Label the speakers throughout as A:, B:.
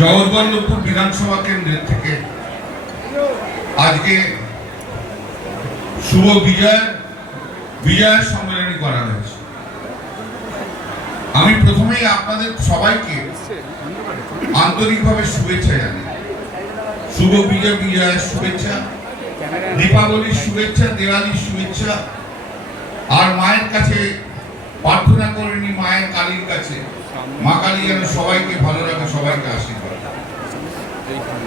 A: জগৎবল্লভপুর বিধানসভা কেন্দ্রের থেকে আজকে শুভ বিজয় বিজয় সম্মেলনী করা হয়েছে। আমি প্রথমেই আপনাদের সবাইকে আন্তরিকভাবে শুভেচ্ছা জানাই। শুভ বিজয়, বিজয়ের শুভেচ্ছা, দীপাবলির শুভেচ্ছা, দেওয়ালির শুভেচ্ছা, আর মায়ের কাছে প্রার্থনা করেনি, মায়ের কালীর কাছে। মা কালী যেন সবাইকে ভালো রাখে, সবাইকে আশীর্বাদ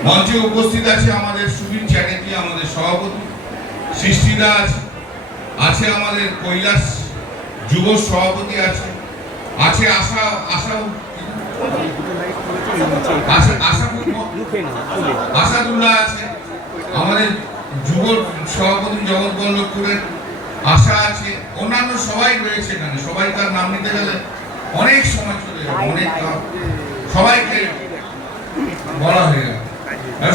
A: মঞ্চে উপস্থিত আছে আমাদের সুবীর চ্যাটার্জি, আমাদের সভাপতি, সৃষ্টিদা আছে আছে আমাদের কৈলাস যুব সভাপতি আছে আছে আশা আশা আছে, আমাদের যুব সভাপতি আশা আছে, অন্যান্য সবাই রয়েছে এখানে, সবাই তার নাম নিতে গেলে অনেক সময় চলে যাবে, অনেক। সবাইকে বলা হয়ে গেল।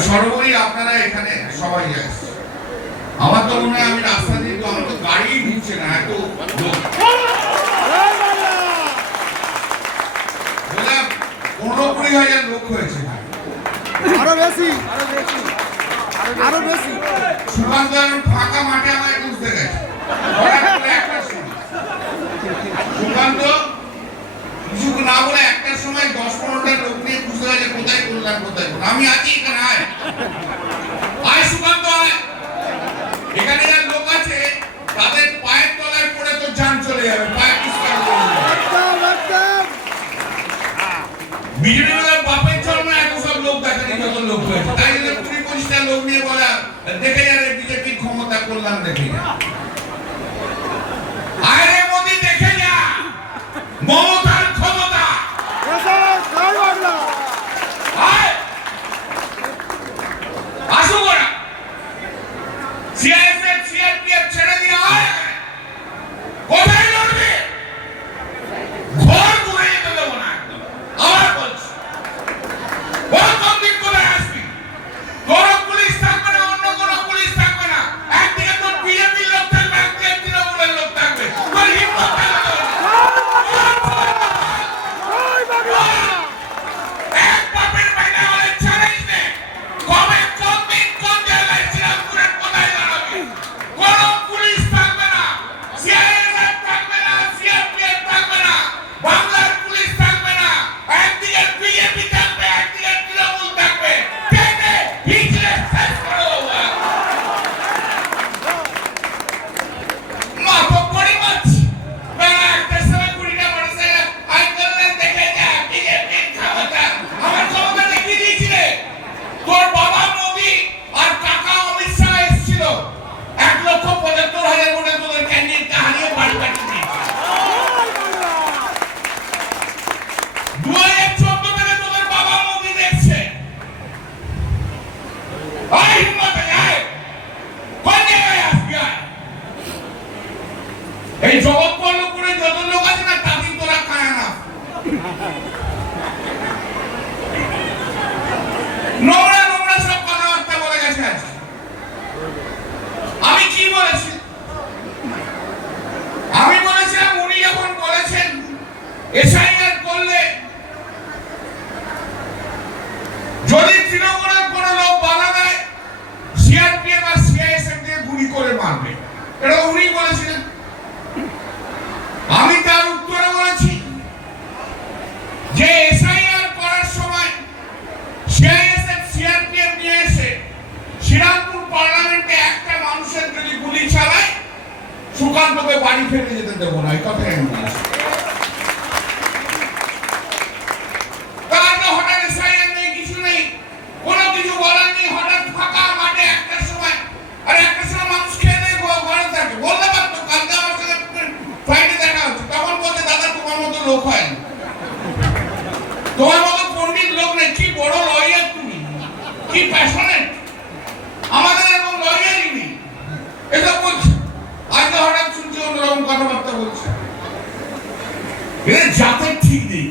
A: সর্বোপরি আপনারা এখানে সবাই আসছে আমার তো মনে হয় আমি রাস্তা দিয়ে তো আমার তো গাড়ি ঢুকছে না এত পনেরো কুড়ি হাজার লোক হয়েছে।
B: আরও বেশি। আরও বেশি।
A: সুকান্ত এখন ফাঁকা মাঠে আমায় বুঝতে গেছে হঠাৎ করে একটার সময়। সুকান্ত কিছু না বলে একটার সময় দশ পনেরোটা লোক নিয়ে বুঝতে গেছে কোথায়? কোথায় আমি আছি এখানে আয় আয় সুকান্ত আয় এখানে যারা লোক আছে তাদের পায়ের তলায় পড়ে তো যান চলে যাবে পায়ে পুষ্কার করে যাবে।
B: একদম একদম।
A: বিজেপি দলের বাপের জন্ম এত সব লোক দেখেনি যত লোক হয়েছে। তাই জন্য কুড়ি পঁচিশটা লোক নিয়ে বলা দেখে বিজেপি ক্ষমতা করলাম দেখে আরে কোন ঠিক নেই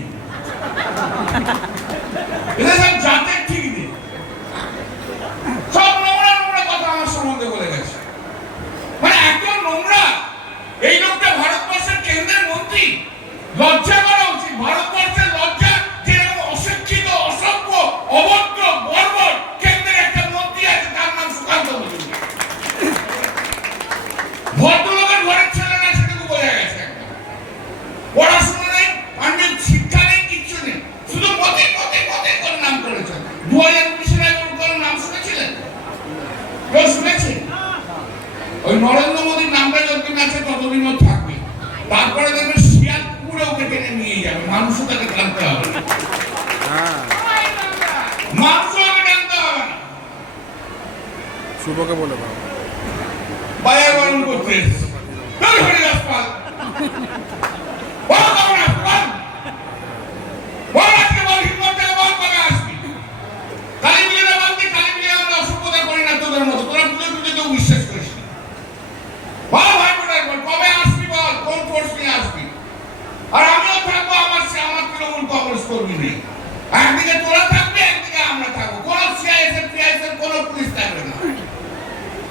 A: থাকবি একদিকে তোরা থাকবে, একদিকে আমরা থাকব। কোনো সিআইএসএফ টিআইএসএফ কোনো পুলিশ থাকবে না।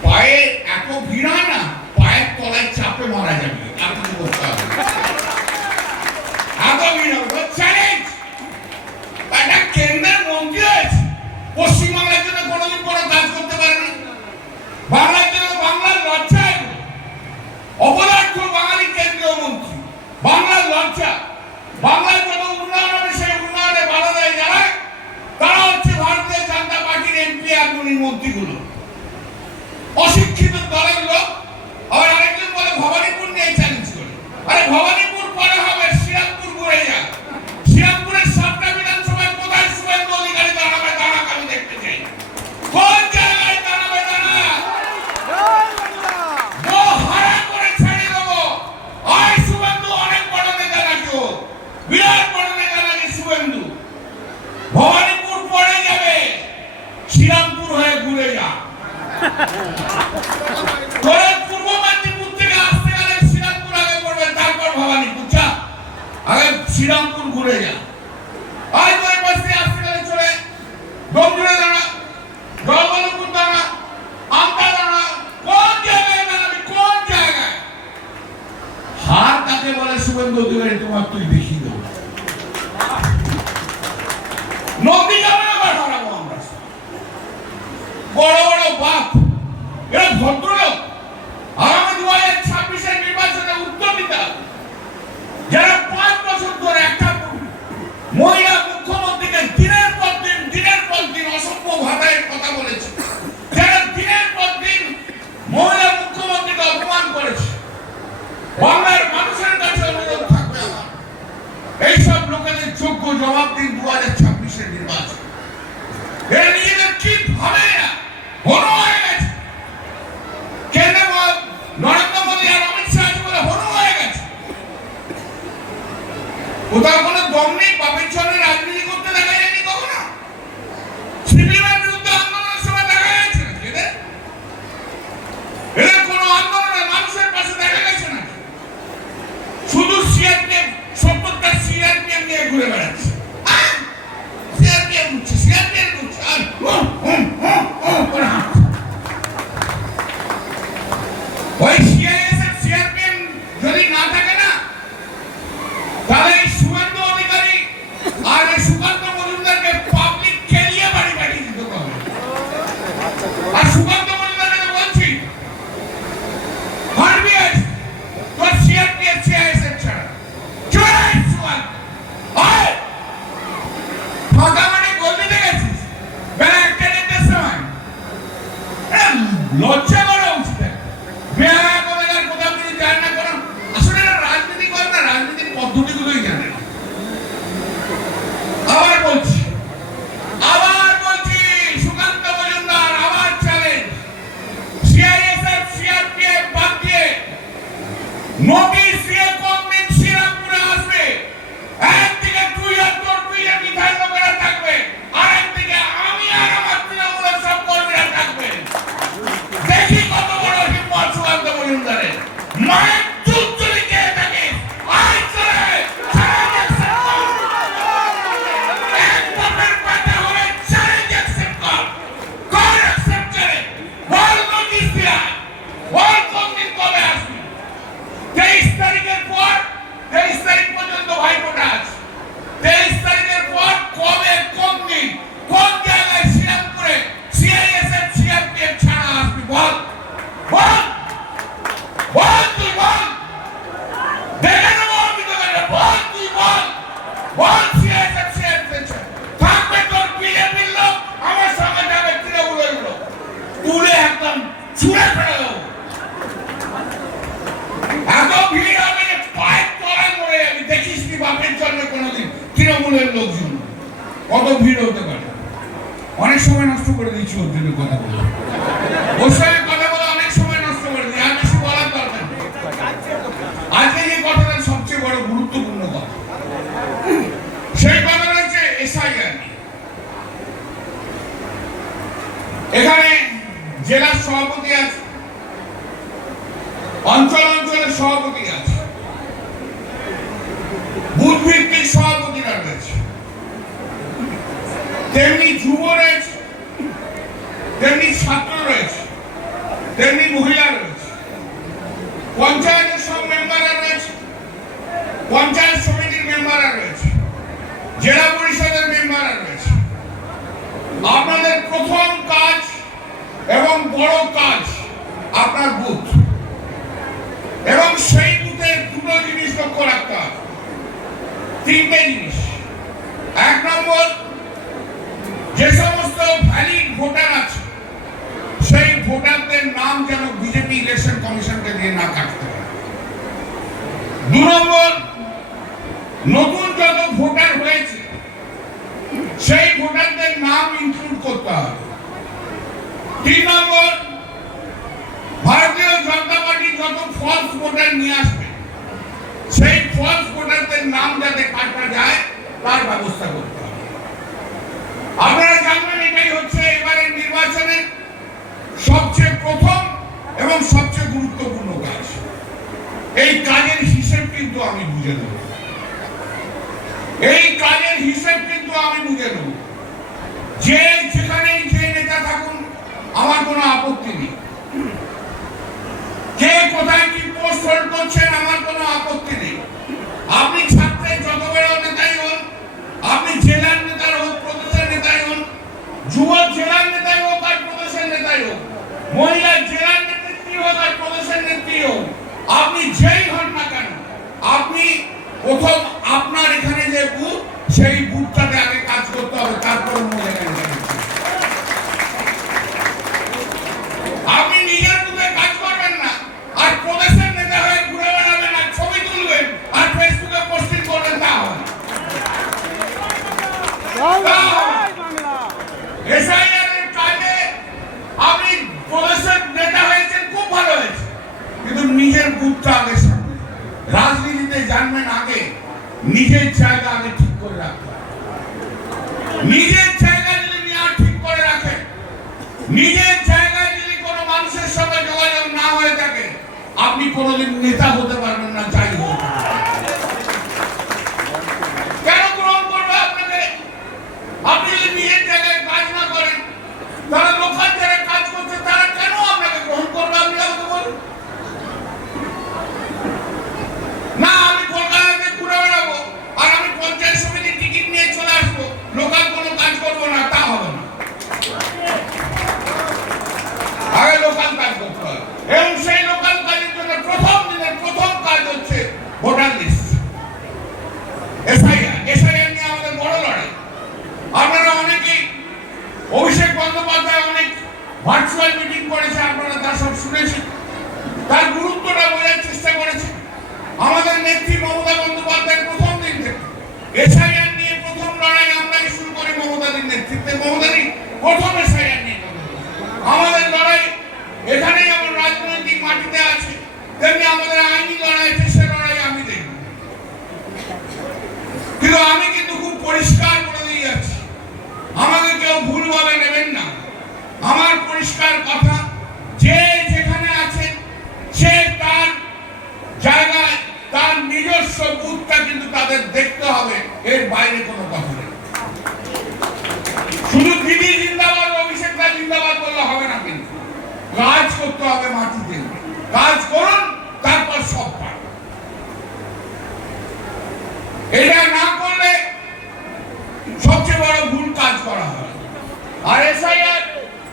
A: পায়ে এত ভিড় না, পায়ের তলায় চাপে মারা যাবে। এত ভিড় হবে কেন্দ্রের জন্য কোনোদিন কোনো কাজ করতে বাংলার জন্য বাংলার বাঙালি বাংলার লজ্জা। মন্ত্রীগুলো। শ্রীরামপুর ঘুরে যা। ভিড় হতে পারে? অনেক সময় নষ্ট করে দিচ্ছি ওর জন্য কথা বলে ওর সঙ্গে কথা বলে অনেক সময় নষ্ট করে দিই আর বেশি বলার দরকার নেই আজকে যে কথাটা সবচেয়ে বড় গুরুত্বপূর্ণ কথা সেই কথাটা হচ্ছে এসআইআর এখানে জেলার সভাপতি আছে অঞ্চল অঞ্চলের সভাপতি আছে বুথ ভিত্তিক সভাপতিরা রয়েছে তেমনি যুব রয়েছে তেমনি ছাত্র রয়েছে তেমনি মহিলা রয়েছে পঞ্চায়েতের সব মেম্বাররা রয়েছে, পঞ্চায়েত সমিতির মেম্বাররা রয়েছে, জেলা পরিষদের মেম্বাররা রয়েছে। আপনাদের প্রথম কাজ এবং বড় কাজ আপনার বুথ। এবং সেই বুথে দুটো জিনিস লক্ষ্য রাখতে হবে। তিনটে জিনিস। এক নম্বর, যে সমস্ত ভ্যালিড ভোটার আছে ভোটারদের নাম যেন বিজেপি ইলেকশন কমিশনকে দিয়ে না কাটতে হয়। দু নম্বর, নতুন যত ভোটার হয়েছে, সেই ভোটারদের নাম ইনক্লুড করতে হবে। তিন নম্বর, ভারতীয় জনতা পার্টি যত ফলস ভোটার নিয়ে আসবে, সেই ফলস ভোটারদের নাম যাতে কাটা যায়, তার ব্যবস্থা করতে হবে। আপনারা জানবেন এটাই হচ্ছে এবারের নির্বাচনের সবচেয়ে প্রথম এবং সবচেয়ে গুরুত্বপূর্ণ কাজ। এই কাজের হিসেব কিন্তু আমি বুঝে নেব। এই কাজের হিসেব কিন্তু আমি বুঝে নেব। যে যেখানেই যে নেতা থাকুন, আমার কোনো আপত্তি নেই। কে কোথায় কি পোস্ট হোল্ড করছেন, আমার কোনো আপত্তি তেমনি আমাদের আইনি লড়াই লড়াই আমি দেখব কিন্তু আমি কিন্তু খুব পরিষ্কার করে দিয়ে যাচ্ছি। আমাকে কেউ ভুলভাবে নেবেন না। আমার পরিষ্কার কথা, যে যেখানে সে তার জায়গায়, তার নিজস্ব বুথটা কিন্তু তাদের দেখতে হবে। এর বাইরে কোনো কথা নেই। শুধু দিদি জিন্দাবাদ অভিষেকটা জিন্দাবাদ বললে হবে না কিন্তু। কাজ করতে হবে মাটিতে। কাজ করুন তারপর সব এটা না করলে সবচেয়ে বড় ভুল কাজ করা হয়। আর এসআইআর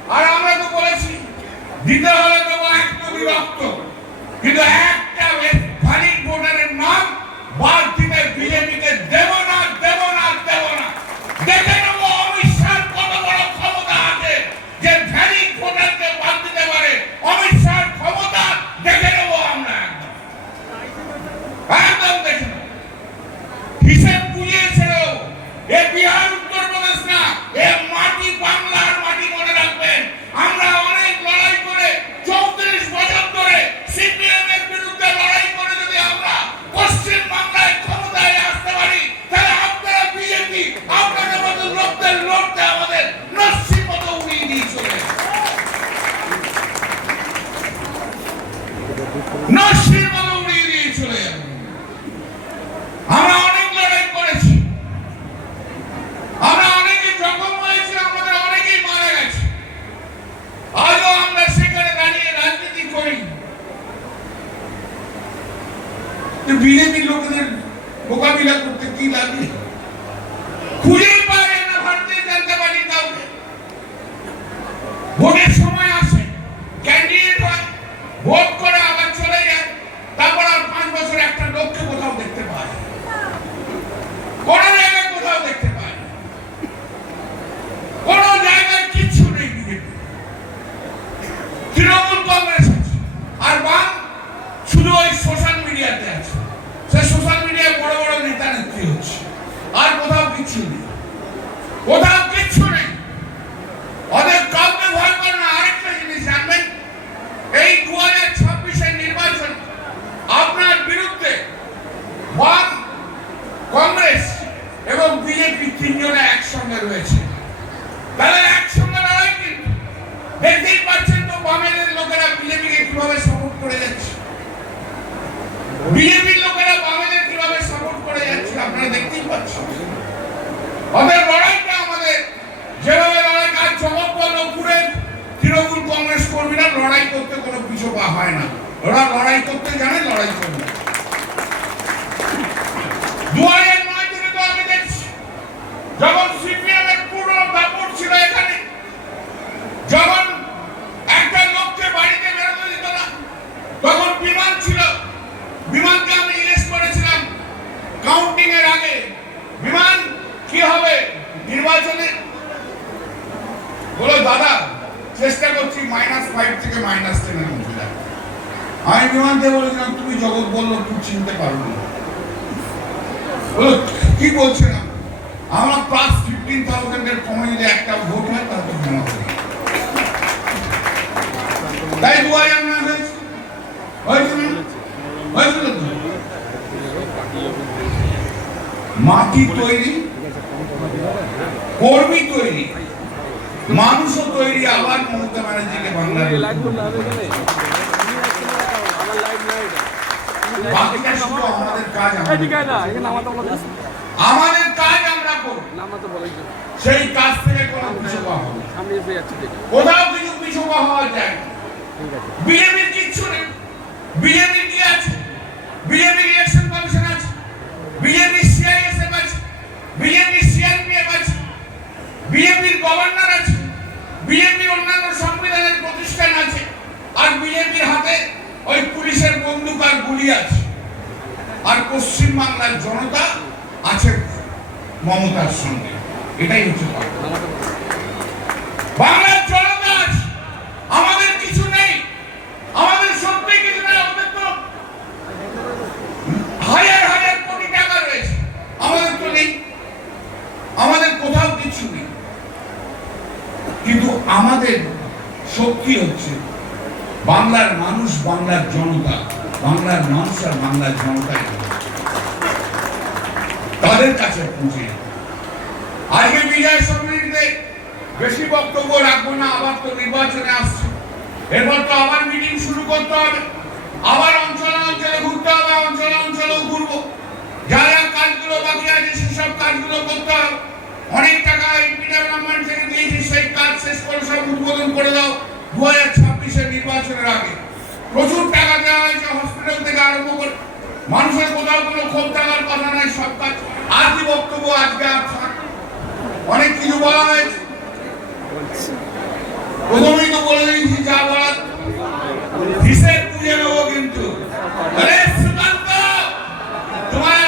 A: আর আমরা তো বলেছি দিতে হলে কর্মী তৈরি মানুষও তৈরি আবার মমতা ব্যানার্জিকে বাংলার আমাদের কাজ আমরা করব। সেই কাজ থেকে কোনো পিছু হবে না।
B: সামনে এসে যাচ্ছে দেখে।
A: কোথাও কিছু পিছু হওয়া যায় বিজেপির কিচ্ছু নেই। বিজেপির কি আছে? বিজেপির ইলেকশন কমিশন আছে? বিজেপির সিআইএসএফ আছে? আছে বিজেপির গভর্নর আছে বিজেপির অন্যান্য সংবিধানের প্রতিষ্ঠান আছে, আর বিজেপির হাতে ওই পুলিশের বন্দুক আর গুলি আছে। আর পশ্চিমবাংলার জনতা আছে মমতার সঙ্গে। এটাই হচ্ছে বাংলার জনতা আছে আমাদের কিছু নেই আমাদের সত্যি কিছু নেই আমাদের তো হাজার হাজার কোটি টাকা রয়েছে আমাদের তো নেই আমাদের কোথাও কিছু নেই কিন্তু আমাদের শক্তি হচ্ছে। বাংলার মানুষ বাংলার জনতা। বাংলার মানুষ আর বাংলার জনতাই তাদের কাছে পৌঁছে আজকে বিজয় সমিতিতে বেশি বক্তব্য রাখব না, আবার তো নির্বাচনে আসছে। এরপর তো আবার মিটিং শুরু করতে হবে। আবার অঞ্চলে অঞ্চলে ঘুরতে হবে অঞ্চলে অঞ্চলেও ঘুরবো। যা যা কাজগুলো বাকি আছে, সেসব কাজগুলো করতে হবে। অনেক টাকা এমপি ডেভেলপমেন্ট থেকে দিয়েছি, সেই কাজ শেষ করে সব উদ্বোধন করে দাও। দু হাজার ছাব্বিশের নির্বাচনের আগে প্রচুর টাকা দেওয়া হয়েছে হসপিটাল থেকে আরম্ভ করে। মানুষের কোথাও কোনো ক্ষোভ থাকার কথা নাই, সব কাজ আজই বক্তব্য, আজকে আর থাক। অনেক কিছু বলা হয়েছে। প্রথমেই তো বলে দিয়েছি, যা বলার হিসেব বুঝে নেব কিন্তু। তোমার